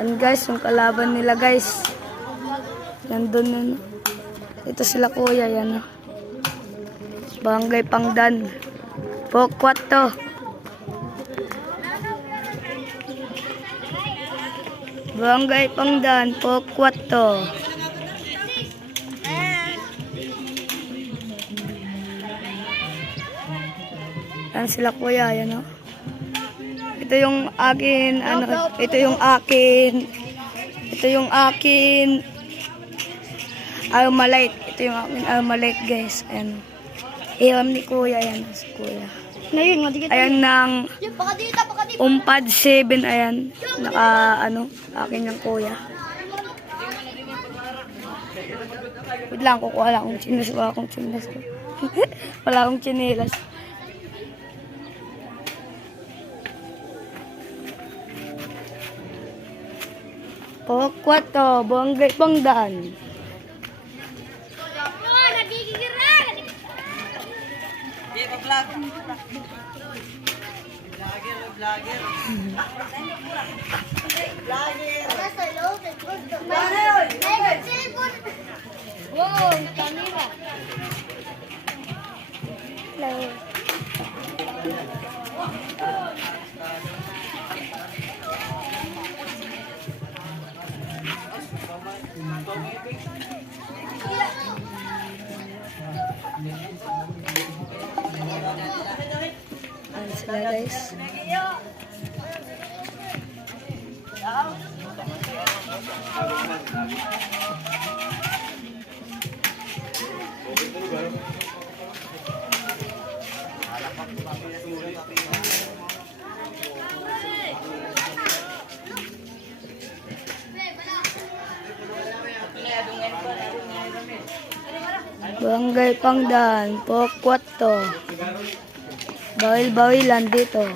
Yan guys, yung kalaban nila guys. Nandun yun. Ito sila kuya, yan. Barangay Pangdan. Pokwat to. Barangay Pangdan, Pokwat to. Yan sila kuya, yan o. Ito yung akin, ito yung akin. Ito yung akin. Armalite. Ito yung akin Armalite guys. Ayan. Hiram ni kuya, yan si kuya. Ayan ng Umpad 7, ayan. Naka, akin yung kuya. Wait lang, kukuha lang akong chinelas. Wala akong chinelas. Wala akong chinelas. Pokwat to, Barangay Pangdan. Wow, kamera. Ayan sila guys. Barangay Pangdan, Pokwat to. Bawil-bawilan dito.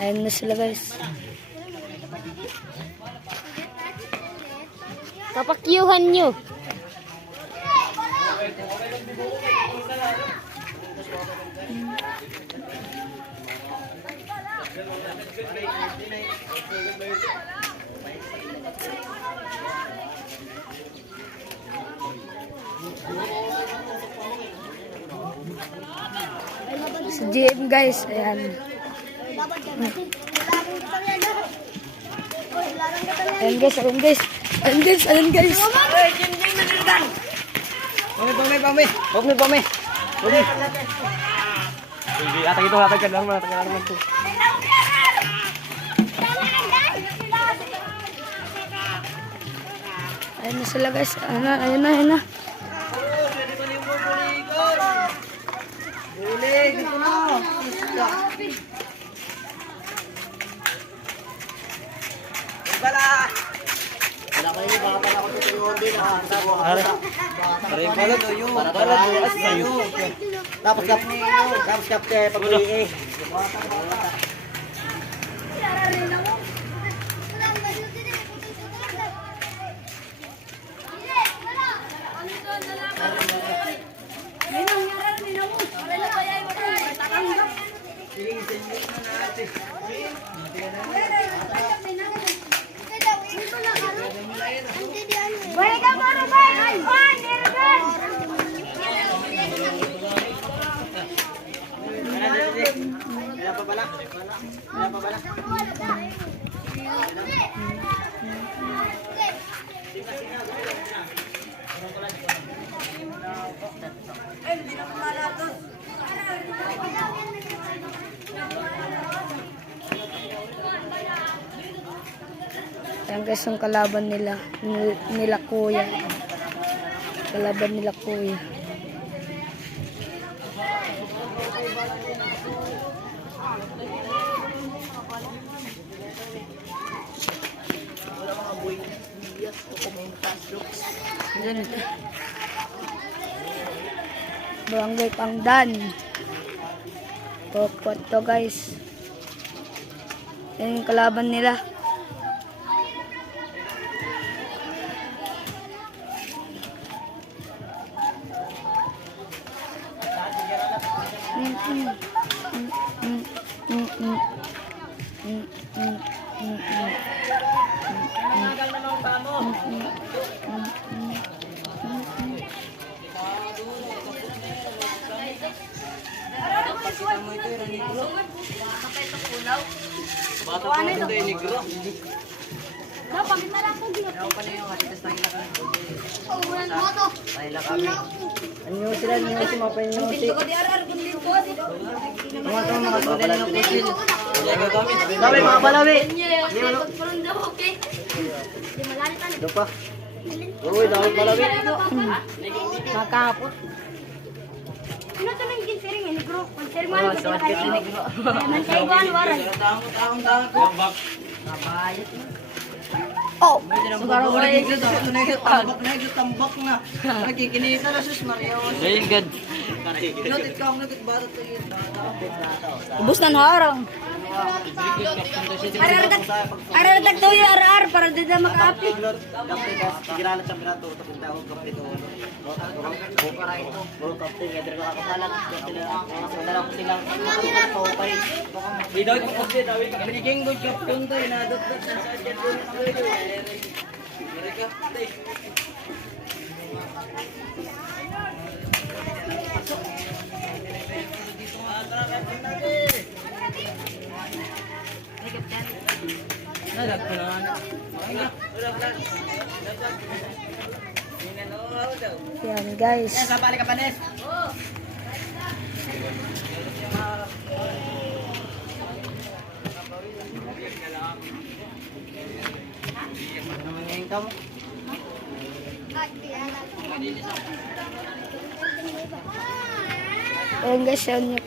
Ayan na sila guys. Kapakyuhan nyo. Si GM guys, ayan. Ayan guys, ayan guys. Ayan guys, ayan guys. Pame. Hindi, atag ka naman to. Ayan na sila guys. Ayan na. Tapos kapte pag-uwi. Ayan guys, yung kalaban nila kuya. Kalaban nila kuya. Barangay Pangdan. Pokwat to guys. Yan yung kalaban nila. Ano ito? Negro. Bakit na lang po ginagawa? Ako pa na yung katitas na ilakan. Oh, wala mo to. Mahila kami. Ano sila nyo si Mapa nyo si... Mga ito mga kapala ng pusil. Dami mga palawi. Ito pa. Uy, dami palawi. Makapot. Ano ito nang ginsiring eh, negro? Mansering mo, Oh, sawat kita negro. mansay ko, ano, waray. Tambak. Oh! Siguro ko rin ito. Tambak na ito. Tambak na. Nakikinita na sus Maria. Very good. Notit ka ako nagbarat sa iyo. Ubus na harang. Araradag to yung arar para di na maka-upload. Sigiralat sa pinato. Tapos daw kapito. Bukaray ito. Bro, kapit. Kaya ko kasalan. Sila ko silang. Bidawit ko kasi. Dawit ka. Biniging good kapyon to. Inadot-dot na sa dyan. Mereka. Yan guys. Kapali ka panes. Ngayon ka mo. Ayan guys, yan yung